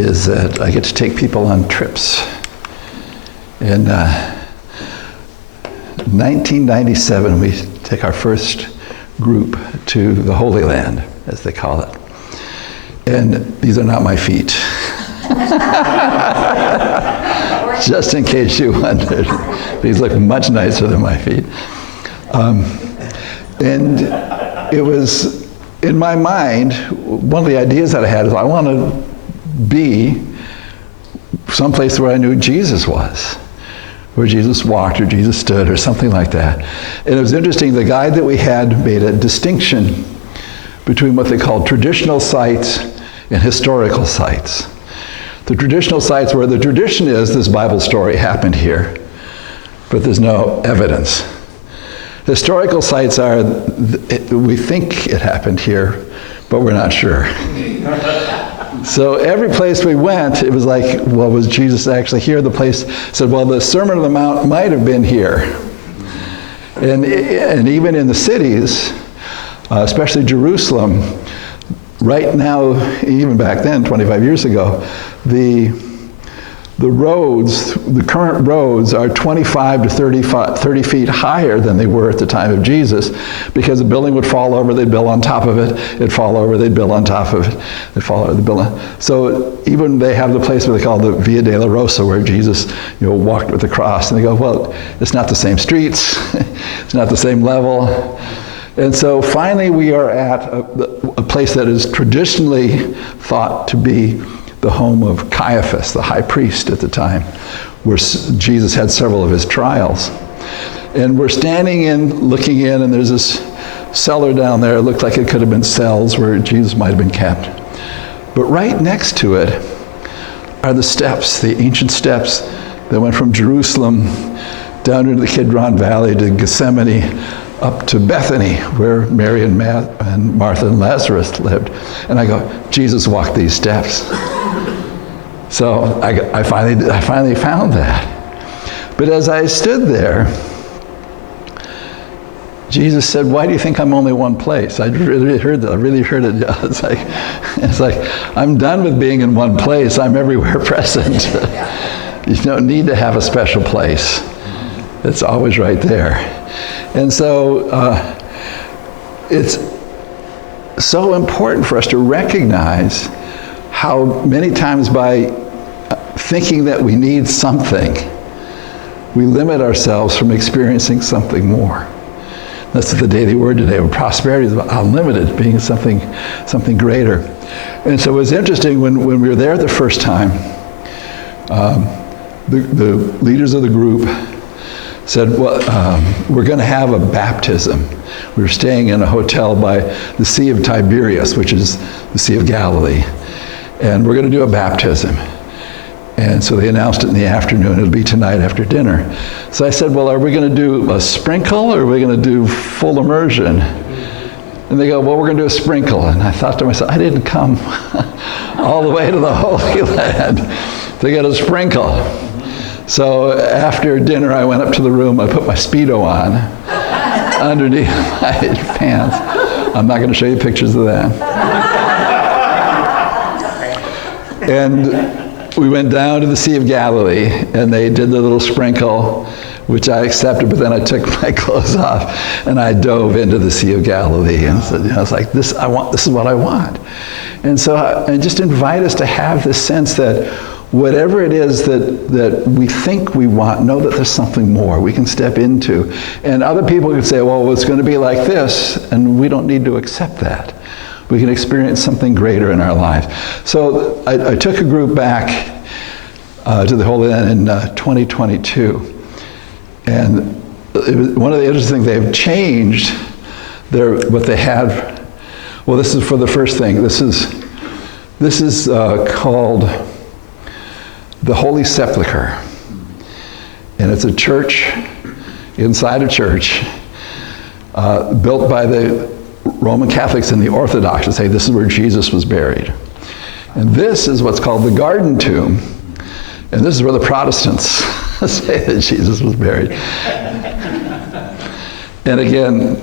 is that I get to take people on trips. In 1997, we take our first group to the Holy Land, as they call it. And these are not my feet. Just in case you wondered. These look much nicer than my feet. And it was, in my mind, one of the ideas that I had is I want to be someplace where I knew Jesus was, where Jesus walked or Jesus stood or something like that. And it was interesting, the guide that we had made a distinction between what they called traditional sites and historical sites. The traditional sites where the tradition is this Bible story happened here, but there's no evidence. Historical sites are, we think it happened here, but we're not sure. So every place we went, it was like, well, was Jesus actually here? The place said, well, the Sermon on the Mount might have been here. And even in the cities, especially Jerusalem, right now, even back then, 25 years ago, the roads, the current roads are 25 to 30 feet higher than they were at the time of Jesus, because the building would fall over, they'd build on top of it, it'd fall over, they'd build on top of it, they'd fall over, they'd build on. So even they have the place where they call the Via Dolorosa, where Jesus, walked with the cross, and they go, well, it's not the same streets, it's not the same level. And so finally we are at a place that is traditionally thought to be the home of Caiaphas, the high priest at the time, where Jesus had several of his trials. And we're standing in, looking in, and there's this cellar down there. It looked like it could have been cells where Jesus might have been kept. But right next to it are the steps, the ancient steps that went from Jerusalem down into the Kidron Valley to Gethsemane, up to Bethany, where Mary and Martha and Lazarus lived. And I go, Jesus walked these steps. So I finally found that. But as I stood there, Jesus said, why do you think I'm only one place? I really heard that. I really heard it. It's like, I'm done with being in one place. I'm everywhere present. You don't need to have a special place. It's always right there. And so it's so important for us to recognize how many times by thinking that we need something, we limit ourselves from experiencing something more. That's the daily word today. Prosperity is about unlimited, being something greater. And so it was interesting when we were there the first time, the leaders of the group said, well, we're going to have a baptism. We were staying in a hotel by the Sea of Tiberias, which is the Sea of Galilee. And we're going to do a baptism. And so they announced it in the afternoon. It'll be tonight after dinner. So I said, well, are we going to do a sprinkle or are we going to do full immersion? And they go, well, we're going to do a sprinkle. And I thought to myself, I didn't come all the way to the Holy Land to get a sprinkle. So after dinner, I went up to the room. I put my Speedo on underneath my pants. I'm not going to show you pictures of that. And we went down to the Sea of Galilee, and they did the little sprinkle, which I accepted, but then I took my clothes off, and I dove into the Sea of Galilee, and said, I was like, this is what I want. And so I just invite us to have this sense that whatever it is that we think we want, know that there's something more we can step into. And other people can say, well, it's going to be like this, and we don't need to accept that. We can experience something greater in our lives. So I took a group back to the Holy Land in 2022. And one of the interesting things, they've changed what they had. Well, this is for the first thing. This is called the Holy Sepulchre. And it's a church inside a church built by the Roman Catholics and the Orthodox to say this is where Jesus was buried. And this is what's called the Garden Tomb. And this is where the Protestants say that Jesus was buried. And again,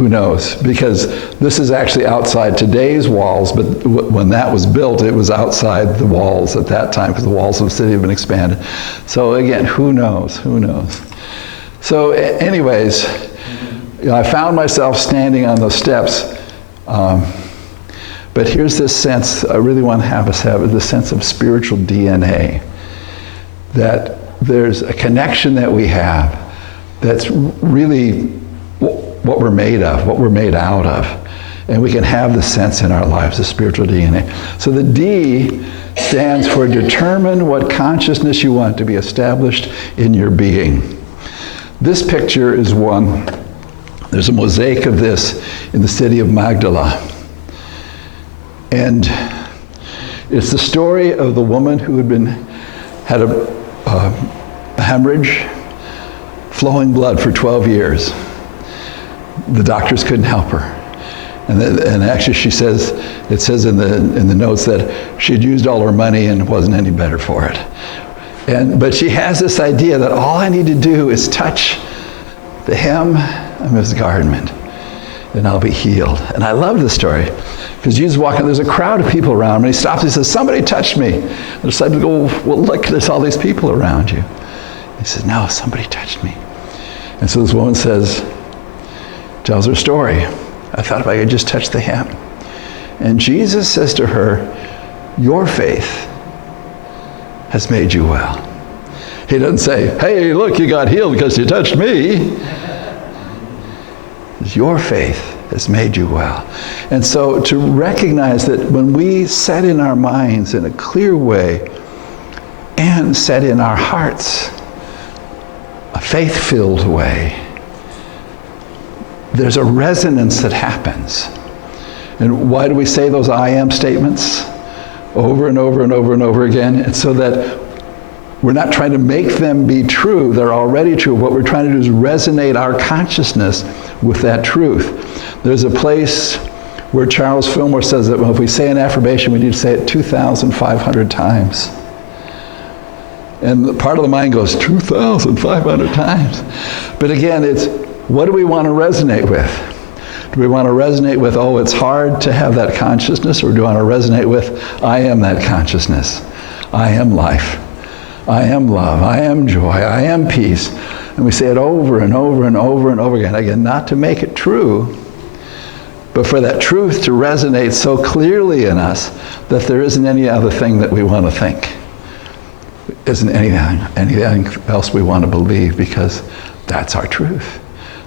Who knows? Because this is actually outside today's walls, but when that was built, it was outside the walls at that time, because the walls of the city have been expanded. So again, who knows? Who knows? So anyways, I found myself standing on those steps. But here's this sense, I really want to have us have this sense of spiritual DNA. That there's a connection that we have that's really what we're made of, what we're made out of. And we can have the sense in our lives, the spiritual DNA. So the D stands for determine what consciousness you want to be established in your being. This picture is one, there's a mosaic of this in the city of Magdala. And it's the story of the woman who had a hemorrhage, flowing blood for 12 years. The doctors couldn't help her. And actually it says in the notes that she'd used all her money and wasn't any better for it. But she has this idea that all I need to do is touch the hem of his garment and I'll be healed. And I love this story because Jesus walking, there's a crowd of people around him, and he stops and he says, somebody touched me. The disciples go, well, look, there's all these people around you. He says, no, somebody touched me. And so this woman tells her story. I thought if I could just touch the hem. And Jesus says to her, your faith has made you well. He doesn't say, hey, look, you got healed because you touched me. Your faith has made you well. And so to recognize that when we set in our minds in a clear way and set in our hearts a faith-filled way, there's a resonance that happens. And why do we say those I am statements over and over and over and over again? It's so that we're not trying to make them be true. They're already true. What we're trying to do is resonate our consciousness with that truth. There's a place where Charles Fillmore says that if we say an affirmation, we need to say it 2,500 times. And part of the mind goes, 2,500 times. But again, it's what do we want to resonate with? Do we want to resonate with, oh, it's hard to have that consciousness, or do we want to resonate with, I am that consciousness. I am life. I am love. I am joy. I am peace. And we say it over and over and over and over again. Again, not to make it true, but for that truth to resonate so clearly in us that there isn't any other thing that we want to think. Isn't anything else we want to believe, because that's our truth.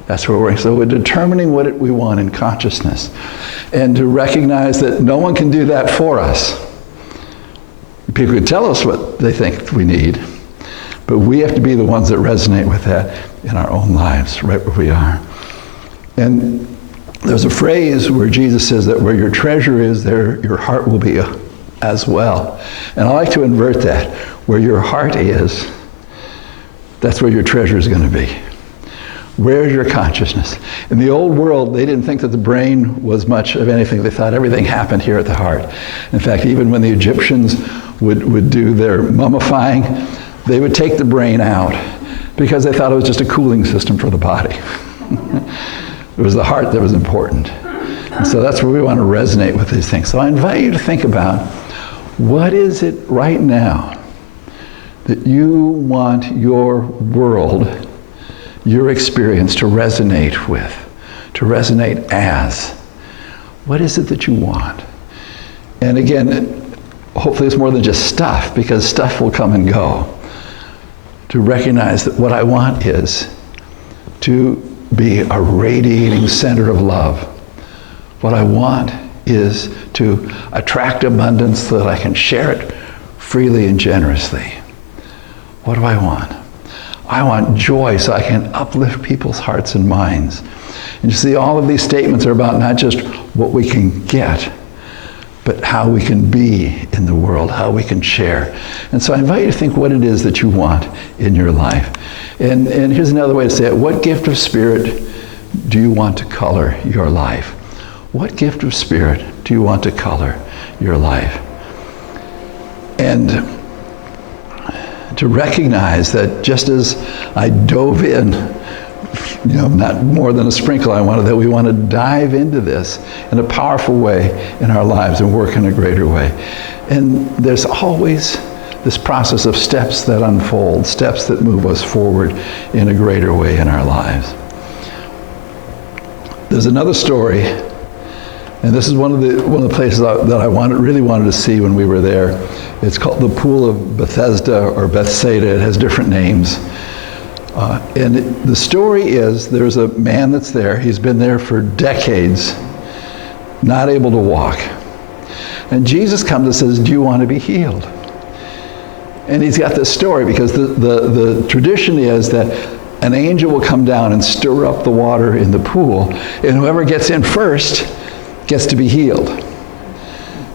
That's where we're. So we're determining what we want in consciousness, and to recognize that no one can do that for us. People can tell us what they think we need, but we have to be the ones that resonate with that in our own lives, right where we are. And there's a phrase where Jesus says that where your treasure is, there your heart will be as well. And I like to invert that. Where your heart is, that's where your treasure is going to be. Where's your consciousness? In the old world, they didn't think that the brain was much of anything. They thought everything happened here at the heart. In fact, even when the Egyptians would do their mummifying, they would take the brain out because they thought it was just a cooling system for the body. It was the heart that was important. And so that's where we want to resonate with these things. So I invite you to think about, what is it right now that you want your world, your experience to resonate with, to resonate as? What is it that you want? And again, hopefully it's more than just stuff, because stuff will come and go. To recognize that what I want is to be a radiating center of love. What I want is to attract abundance so that I can share it freely and generously. What do I want? I want joy so I can uplift people's hearts and minds. And you see, all of these statements are about not just what we can get, but how we can be in the world, how we can share. And so I invite you to think what it is that you want in your life. And here's another way to say it. What gift of spirit do you want to color your life? What gift of spirit do you want to color your life? And to recognize that just as I dove in not more than a sprinkle. I wanted that we want to dive into this in a powerful way in our lives and work in a greater way. And there's always this process of steps that unfold, steps that move us forward in a greater way in our lives. There's another story, and this is one of the places that I really wanted to see when we were there. It's called the Pool of Bethesda or Bethsaida. It has different names. And the story is there's a man that's there. He's been there for decades, not able to walk. And Jesus comes and says, do you want to be healed? And he's got this story because the tradition is that an angel will come down and stir up the water in the pool, and whoever gets in first gets to be healed.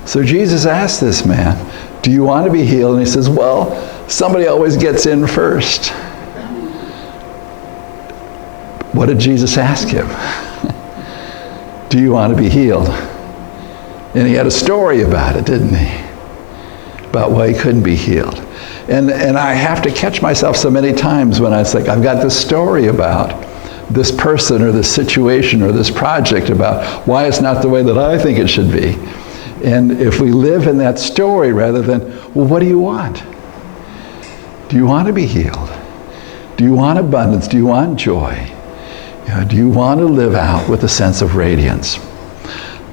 So Jesus asked this man, do you want to be healed? And he says, well, somebody always gets in first. What did Jesus ask him? Do you want to be healed? And he had a story about it, didn't he? About why he couldn't be healed. And I have to catch myself so many times when I've got this story about this person or this situation or this project about why it's not the way that I think it should be. And if we live in that story rather than, well, what do you want? Do you want to be healed? Do you want abundance? Do you want joy? Do you want to live out with a sense of radiance?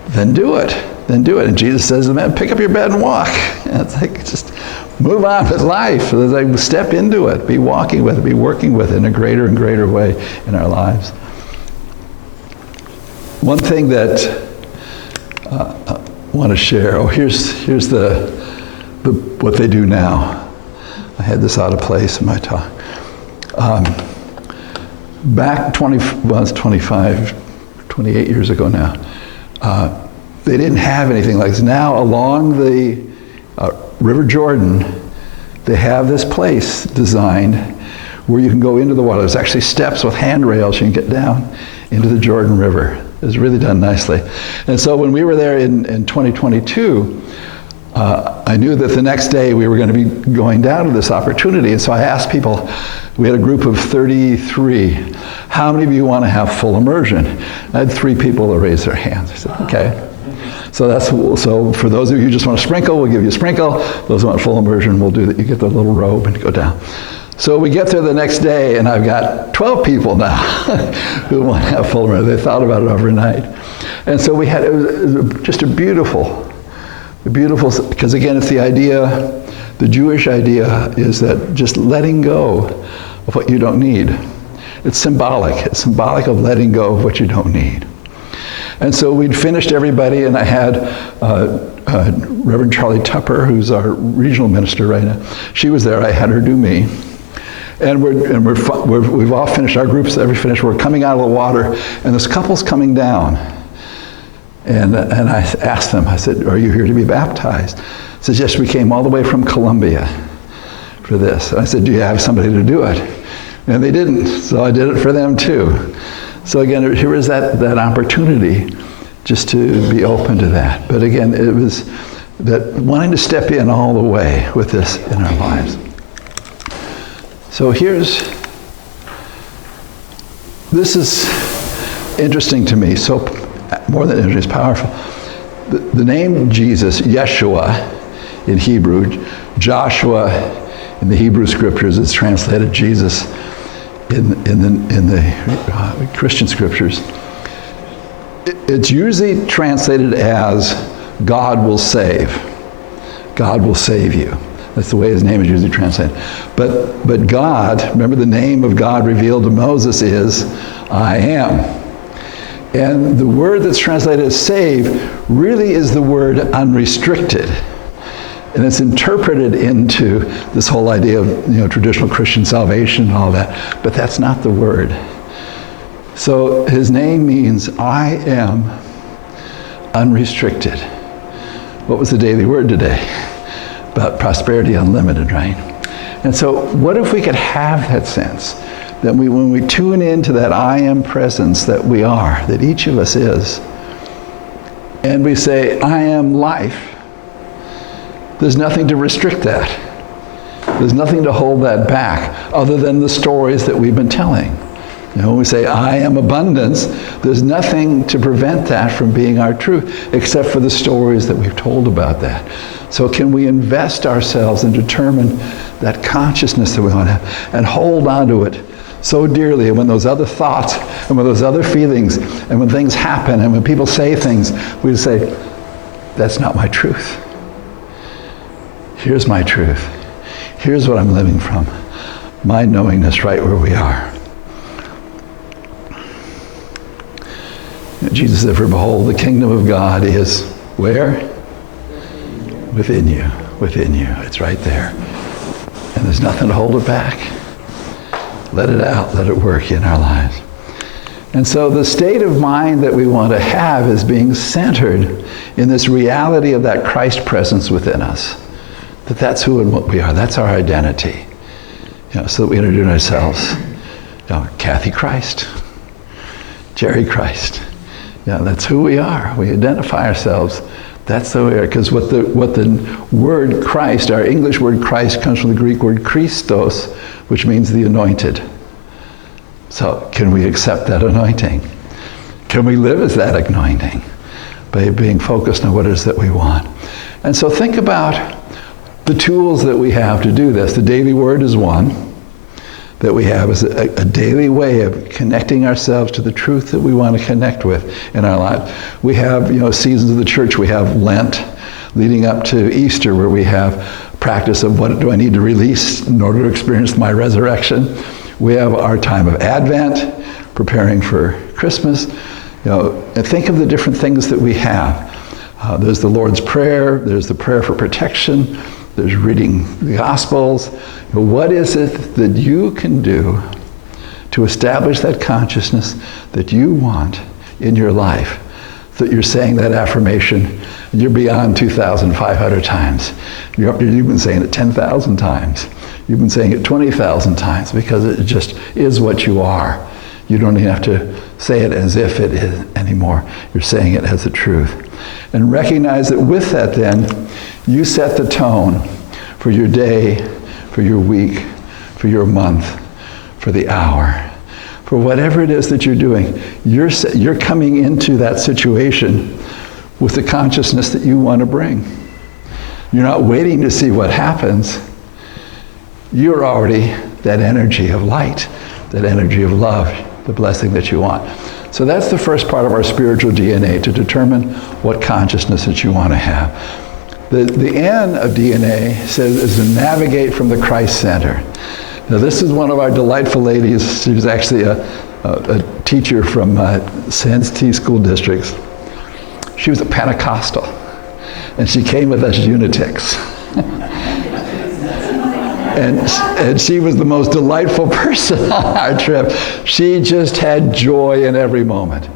Then do it. Then do it. And Jesus says to the man, pick up your bed and walk. And it's just move on with life. It's like step into it. Be walking with it. Be working with it in a greater and greater way in our lives. One thing that I want to share. Here's what they do now. I had this out of place in my talk. Back 28 years ago now, they didn't have anything like this. Now along the River Jordan, they have this place designed where you can go into the water. There's actually steps with handrails you can get down into the Jordan River. It's really done nicely. And so when we were there in 2022, I knew that the next day we were going to be going down to this opportunity. And so I asked people, we had a group of 33, how many of you want to have full immersion? I had 3 people that raised their hands. I said, okay. So for those of you who just want to sprinkle, we'll give you a sprinkle. Those who want full immersion, we'll do that. You get the little robe and go down. So we get there the next day, and I've got 12 people now who want to have full immersion. They thought about it overnight. And so it was just a beautiful, because again, it's the idea, the Jewish idea is that just letting go of what you don't need. It's symbolic. It's symbolic of letting go of what you don't need. And so we'd finished everybody, and I had Reverend Charlie Tupper, who's our regional minister right now. She was there. I had her do me. And we've all finished, our groups, finished. We're coming out of the water, and this couple's coming down. And I asked them, I said, are you here to be baptized? He says, yes, we came all the way from Colombia for this. And I said, do you have somebody to do it? And they didn't, so I did it for them too. So again, here was that opportunity just to be open to that. But again, it was that wanting to step in all the way with this in our lives. So this is interesting to me. So more than interesting, it's powerful. The name Jesus, Yeshua in Hebrew, Joshua in the Hebrew scriptures, is translated Jesus in the Christian scriptures. It's usually translated as God will save. God will save you. That's the way his name is usually translated. But God, remember the name of God revealed to Moses is I am. And the word that's translated as save really is the word unrestricted. And it's interpreted into this whole idea of traditional Christian salvation and all that. But that's not the word. So his name means I am unrestricted. What was the daily word today? About prosperity unlimited, right? And so what if we could have that sense that when we tune into that I am presence that we are, that each of us is, and we say, I am life, there's nothing to restrict that. There's nothing to hold that back other than the stories that we've been telling. When we say, I am abundance, there's nothing to prevent that from being our truth, except for the stories that we've told about that. So can we invest ourselves and determine that consciousness that we want to have and hold on to it so dearly? And when those other thoughts and when those other feelings and when things happen and when people say things, we say, that's not my truth. Here's my truth. Here's what I'm living from. My knowingness right where we are. Jesus said, for behold, the kingdom of God is where? Within you. Within you. It's right there. And there's nothing to hold it back. Let it out. Let it work in our lives. And so the state of mind that we want to have is being centered in this reality of that Christ presence within us. That's who and what we are. That's our identity. So that we introduce ourselves. Kathy Christ. Jerry Christ. That's who we are. We identify ourselves. That's who we are. Because what the word Christ, our English word Christ, comes from the Greek word Christos, which means the anointed. So can we accept that anointing? Can we live as that anointing? By being focused on what it is that we want. And so think about the tools that we have to do this. The daily word is one that we have as a daily way of connecting ourselves to the truth that we want to connect with in our lives. We have, seasons of the church. We have Lent leading up to Easter, where we have practice of what do I need to release in order to experience my resurrection. We have our time of Advent, preparing for Christmas. And think of the different things that we have. There's the Lord's Prayer. There's the prayer for protection. There's reading the Gospels. What is it that you can do to establish that consciousness that you want in your life? That you're saying that affirmation, and you're beyond 2,500 times. You've been saying it 10,000 times. You've been saying it 20,000 times, because it just is what you are. You don't even have to say it as if it is anymore. You're saying it as the truth. And recognize that with that then, you set the tone for your day, for your week, for your month, for the hour, for whatever it is that you're doing. You're coming into that situation with the consciousness that you want to bring. You're not waiting to see what happens. You're already that energy of light, that energy of love, the blessing that you want. So that's the first part of our spiritual DNA, to determine what consciousness that you want to have. The N of DNA says is to navigate from the Christ center. Now this is one of our delightful ladies. She was actually a teacher from Santee School Districts. She was a Pentecostal, and she came with us lunatics. And she was the most delightful person on our trip. She just had joy in every moment.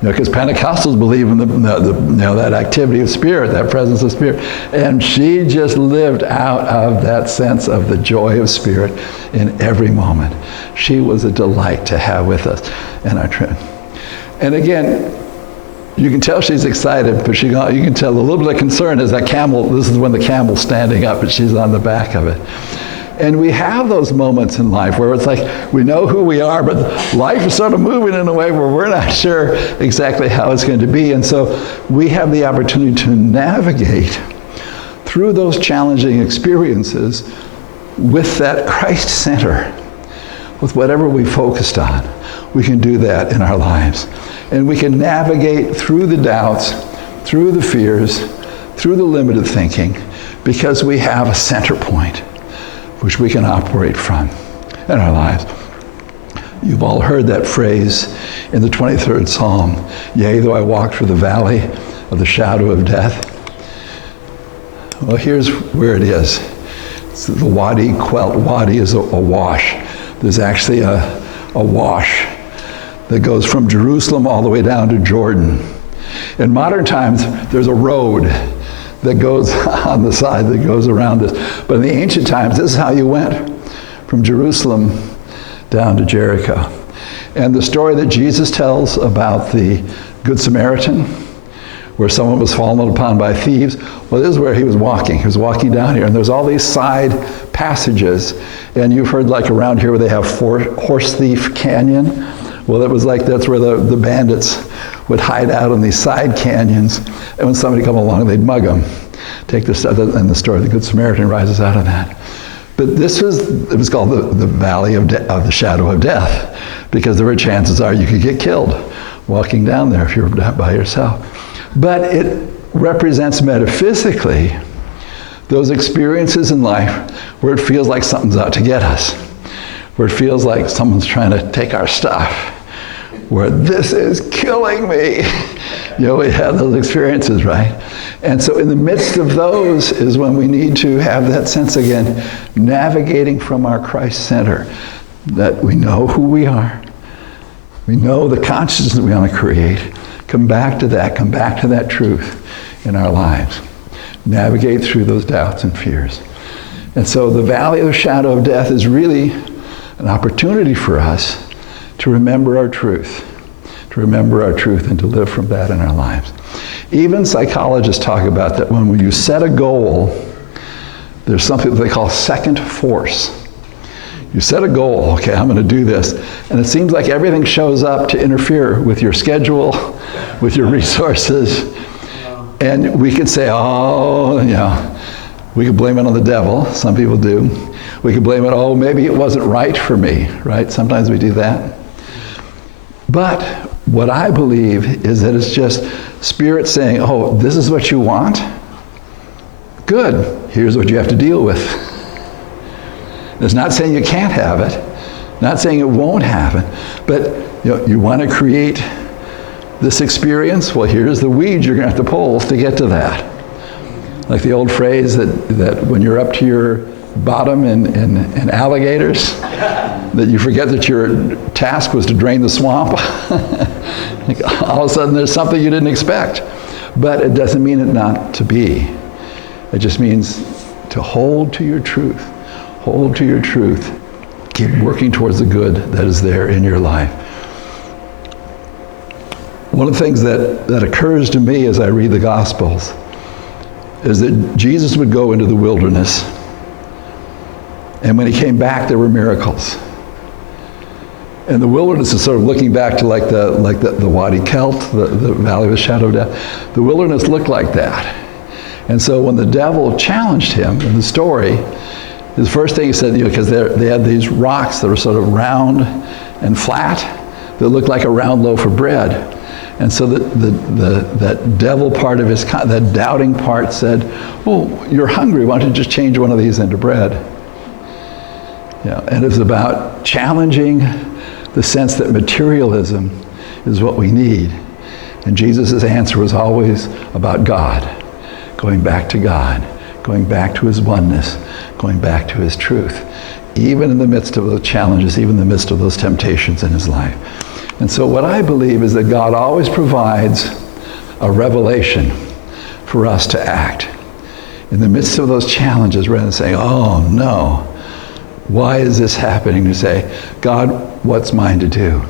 Because Pentecostals believe in that activity of spirit, that presence of spirit. And she just lived out of that sense of the joy of spirit in every moment. She was a delight to have with us in our trip. And again, you can tell she's excited, but you can tell a little bit of concern is that camel. This is when the camel's standing up and she's on the back of it. And we have those moments in life where it's like we know who we are, but life is sort of moving in a way where we're not sure exactly how it's going to be. And so we have the opportunity to navigate through those challenging experiences with that Christ center, with whatever we focused on. We can do that in our lives. And we can navigate through the doubts, through the fears, through the limited thinking, because we have a center point which we can operate from in our lives. You've all heard that phrase in the 23rd Psalm, yea, though I walk through the valley of the shadow of death. Well, here's where it is. It's the Wadi Quelt. Wadi is a wash. There's actually a wash that goes from Jerusalem all the way down to Jordan. In modern times, there's a road that goes on the side that goes around this. But in the ancient times, this is how you went from Jerusalem down to Jericho. And the story that Jesus tells about the Good Samaritan, where someone was fallen upon by thieves, well, this is where he was walking. He was walking down here, and there's all these side passages. And you've heard like around here where they have Horse Thief Canyon. Well, it was like that's where the bandits would hide out in these side canyons, and when somebody come along, they'd mug them. Take the stuff, and the story of the Good Samaritan rises out of that. But it was called the Valley of the Shadow of Death, because there were chances are you could get killed walking down there if you were by yourself. But it represents metaphysically those experiences in life where it feels like something's out to get us, where it feels like someone's trying to take our stuff, where this is killing me. We have those experiences, right? And so in the midst of those is when we need to have that sense again, navigating from our Christ center, that we know who we are. We know the consciousness that we want to create. Come back to that truth in our lives. Navigate through those doubts and fears. And so the valley of the shadow of death is really an opportunity for us to remember our truth, and to live from that in our lives. Even psychologists talk about that when you set a goal, there's something that they call second force. You set a goal, okay, I'm going to do this, and it seems like everything shows up to interfere with your schedule, with your resources, and we could say, we could blame it on the devil. Some people do. We could blame it, maybe it wasn't right for me, right? Sometimes we do that. But what I believe is that it's just Spirit saying, this is what you want? Good. Here's what you have to deal with. It's not saying you can't have it, not saying it won't happen, but you want to create this experience? Well, here's the weeds you're going to have to pull to get to that. Like the old phrase that when you're up to your bottom in alligators, that you forget that your task was to drain the swamp. All of a sudden there's something you didn't expect. But it doesn't mean it not to be. It just means to hold to your truth. Hold to your truth. Keep working towards the good that is there in your life. One of the things that occurs to me as I read the Gospels is that Jesus would go into the wilderness, and when he came back, there were miracles. And the wilderness is sort of looking back to like the Wadi Kelt, the Valley of the Shadow of Death. The wilderness looked like that. And so when the devil challenged him in the story, his first thing he said, because they had these rocks that were sort of round and flat that looked like a round loaf of bread. And so that devil part of that doubting part said, you're hungry, why don't you just change one of these into bread? And it was about challenging the sense that materialism is what we need. And Jesus' answer was always about God, going back to God, going back to his oneness, going back to his truth, even in the midst of those challenges, even in the midst of those temptations in his life. And so what I believe is that God always provides a revelation for us to act. In the midst of those challenges, rather than saying, oh no, why is this happening? To say, God, what's mine to do?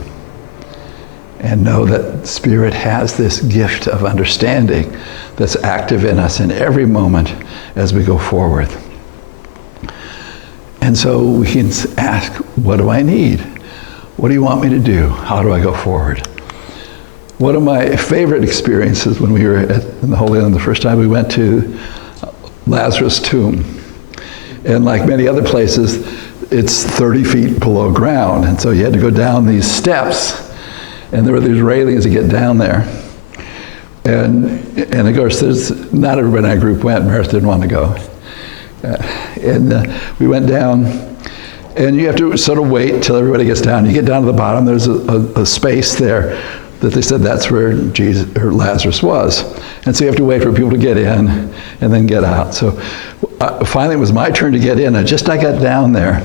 And know that Spirit has this gift of understanding that's active in us in every moment as we go forward. And so we can ask, what do I need? What do you want me to do? How do I go forward? One of my favorite experiences when we were in the Holy Land the first time, we went to Lazarus' tomb. And like many other places, it's 30 feet below ground. And so you had to go down these steps, and there were these railings to get down there. And of course, not everybody in our group went. Meredith didn't want to go. We went down, and you have to sort of wait till everybody gets down. You get down to the bottom, there's a space there that they said that's where Lazarus was. And so you have to wait for people to get in and then get out. So finally it was my turn to get in, and just I got down there,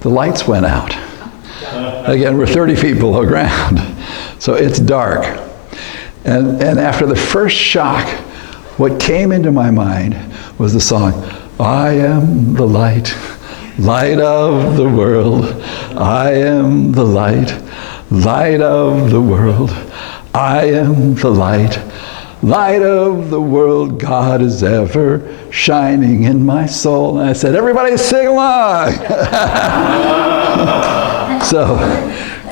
the lights went out. Again, we're 30 feet below ground, so it's dark. And after the first shock, what came into my mind was the song, I am the light, light of the world. I am the light, light of the world. I am the light, light of the world. God is ever shining in my soul. And I said, everybody sing along. So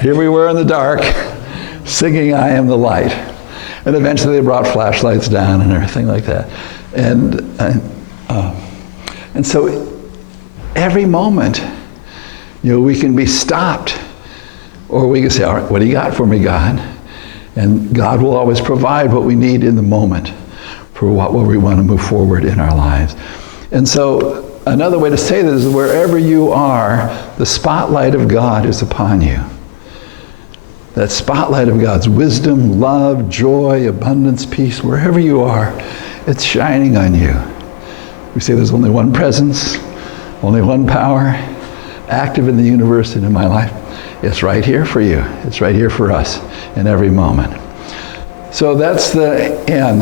Here we were in the dark, singing I Am the Light. And eventually they brought flashlights down and everything like that. And so every moment, we can be stopped, or we can say, all right, what do you got for me, God? And God will always provide what we need in the moment for what we want to move forward in our lives. And so another way to say this is wherever you are, the spotlight of God is upon you. That spotlight of God's wisdom, love, joy, abundance, peace, wherever you are, it's shining on you. We say there's only one presence, only one power, active in the universe and in my life. It's right here for you. It's right here for us in every moment. So that's the N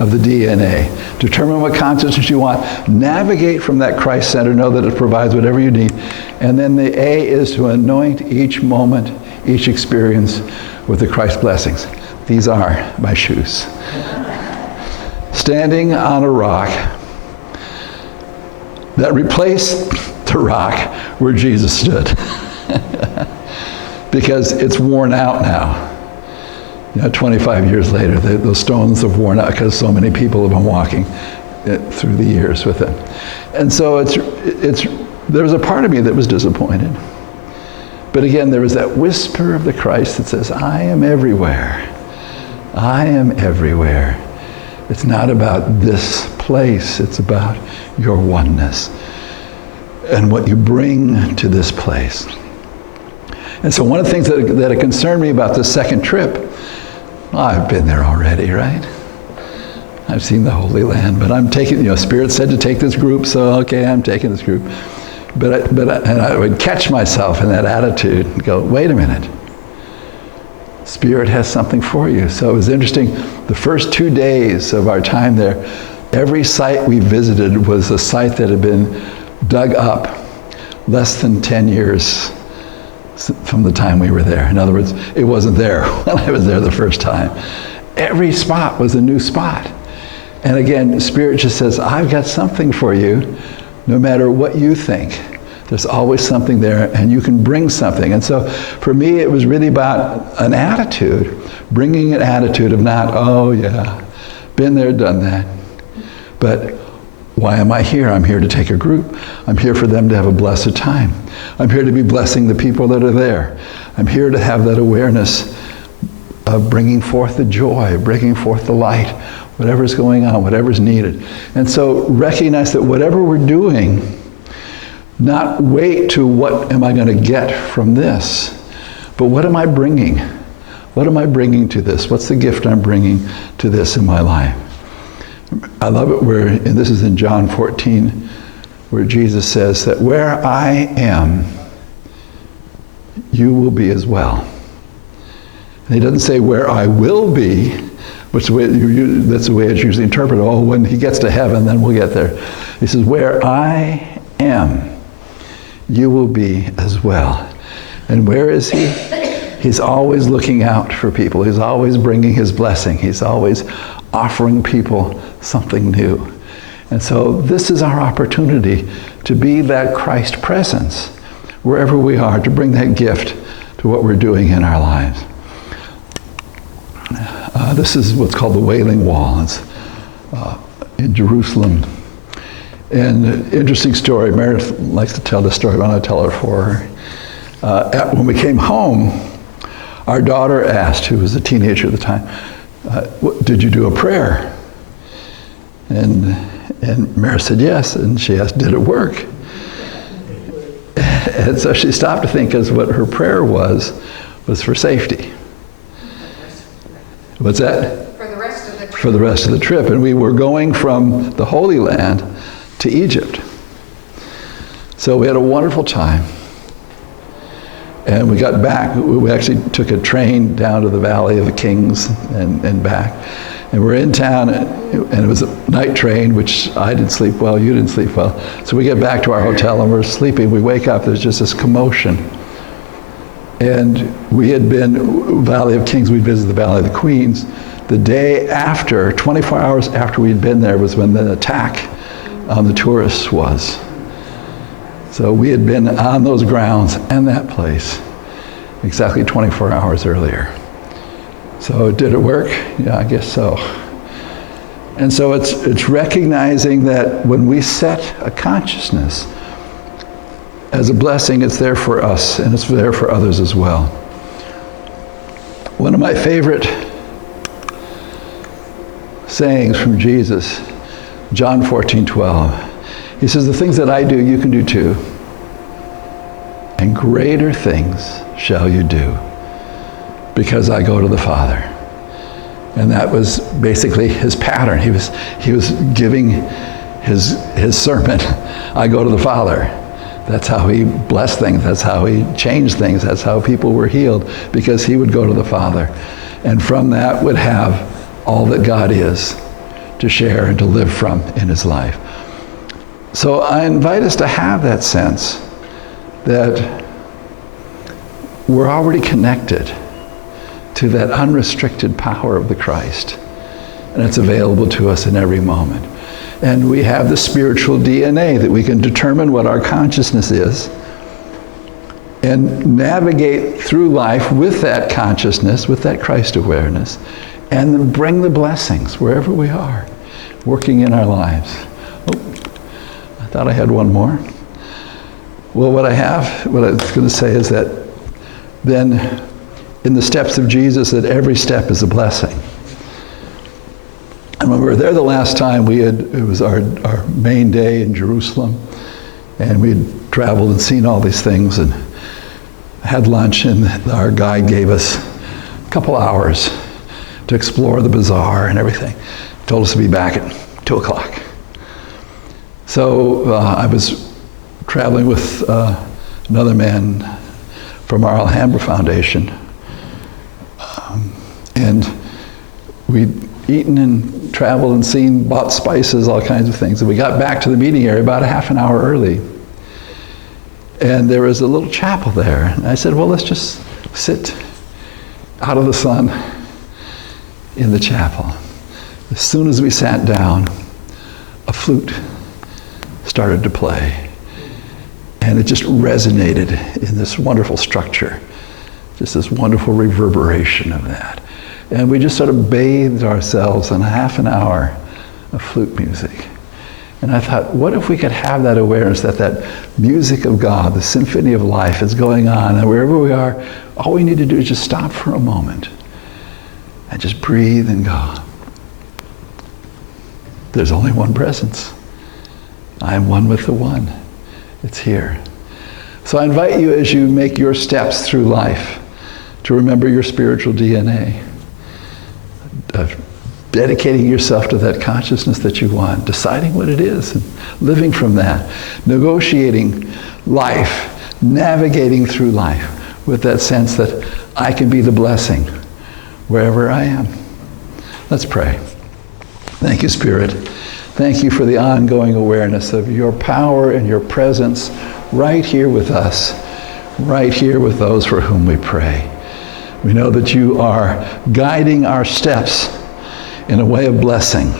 of the DNA. Determine what consciousness you want. Navigate from that Christ center. Know that it provides whatever you need. And then the A is to anoint each moment, each experience with the Christ blessings. These are my shoes. Standing on a rock that replaced the rock where Jesus stood. Because it's worn out now. 25 years later, those stones have worn out because so many people have been walking through the years with it. And so there was a part of me that was disappointed. But again, there was that whisper of the Christ that says, I am everywhere. I am everywhere. It's not about this place. It's about your oneness and what you bring to this place. And so one of the things that concerned me about this second trip, I've been there already, right? I've seen the Holy Land, but I'm taking, Spirit said to take this group, so okay, I'm taking this group. And I would catch myself in that attitude and go, wait a minute. Spirit has something for you. So it was interesting. The first 2 days of our time there, every site we visited was a site that had been dug up less than 10 years from the time we were there. In other words, it wasn't there when I was there the first time. Every spot was a new spot. And again, Spirit just says, I've got something for you. No matter what you think, there's always something there, and you can bring something. And so for me, it was really about an attitude, bringing an attitude of not, oh yeah, been there, done that. But why am I here? I'm here to take a group. I'm here for them to have a blessed time. I'm here to be blessing the people that are there. I'm here to have that awareness of bringing forth the joy, bringing forth the light, whatever's going on, whatever's needed. And so recognize that whatever we're doing, not wait to what am I going to get from this, but what am I bringing? What am I bringing to this? What's the gift I'm bringing to this in my life? I love it and this is in John 14, where Jesus says that where I am, you will be as well. And he doesn't say where I will be, which that's the way it's usually interpreted. Oh, when he gets to heaven, then we'll get there. He says, where I am, you will be as well. And where is he? He's always looking out for people. He's always bringing his blessing. He's always offering people something new. And so this is our opportunity to be that Christ presence wherever we are, to bring that gift to what we're doing in our lives. This is what's called the Wailing Wall. It's in Jerusalem. And interesting story. Meredith likes to tell this story, but I'm going to tell it for her. When we came home, our daughter asked, who was a teenager at the time, did you do a prayer? And Meredith said yes, and she asked, did it work? And so she stopped to think, because what her prayer was for safety. What's that? For the rest of the trip. For the rest of the trip. And we were going from the Holy Land to Egypt. So we had a wonderful time. And we got back. We actually took a train down to the Valley of the Kings and back. And we're in town, and it was a night train, which I didn't sleep well, you didn't sleep well. So we get back to our hotel, and we're sleeping. We wake up, there's just this commotion. And we had been, Valley of Kings, we'd visited the Valley of the Queens. The day after, 24 hours after we'd been there, was when the attack on the tourists was. So we had been on those grounds and that place. exactly 24 hours earlier. So did it work? Yeah, I guess so. And so it's recognizing that when we set a consciousness as a blessing, it's there for us and it's there for others as well. One of my favorite sayings from Jesus, John 14:12. He says, the things that I do, you can do too. And greater things shall you do, because I go to the Father. And that was basically his pattern. He was giving his sermon, I go to the Father. That's how he blessed things. That's how he changed things. That's how people were healed, because he would go to the Father. And from that would have all that God is to share and to live from in his life. So I invite us to have that sense that we're already connected to that unrestricted power of the Christ. And it's available to us in every moment. And we have the spiritual DNA that we can determine what our consciousness is and navigate through life with that consciousness, with that Christ awareness, and then bring the blessings wherever we are, working in our lives. Oh, I thought I had one more. Well, what I was going to say is that then in the steps of Jesus, that every step is a blessing. And when we were there the last time, it was our main day in Jerusalem, and we had traveled and seen all these things and had lunch, and our guide gave us a couple hours to explore the bazaar and everything. Told us to be back at 2 o'clock. So I was traveling with another man from our Alhambra Foundation, and we'd eaten and traveled and seen, bought spices, all kinds of things. And we got back to the meeting area about a half an hour early. And there was a little chapel there. And I said, well, let's just sit out of the sun in the chapel. As soon as we sat down, a flute started to play. And it just resonated in this wonderful structure, just this wonderful reverberation of that. And we just sort of bathed ourselves in a half an hour of flute music. And I thought, what if we could have that awareness that that music of God, the symphony of life is going on, and wherever we are, all we need to do is just stop for a moment and just breathe and go. There's only one presence. I am one with the one. It's here. So I invite you, as you make your steps through life, to remember your spiritual DNA. Dedicating yourself to that consciousness that you want, deciding what it is, and living from that, negotiating life, navigating through life with that sense that I can be the blessing wherever I am. Let's pray. Thank you, Spirit. Thank you for the ongoing awareness of your power and your presence right here with us, right here with those for whom we pray. We know that you are guiding our steps in a way of blessing.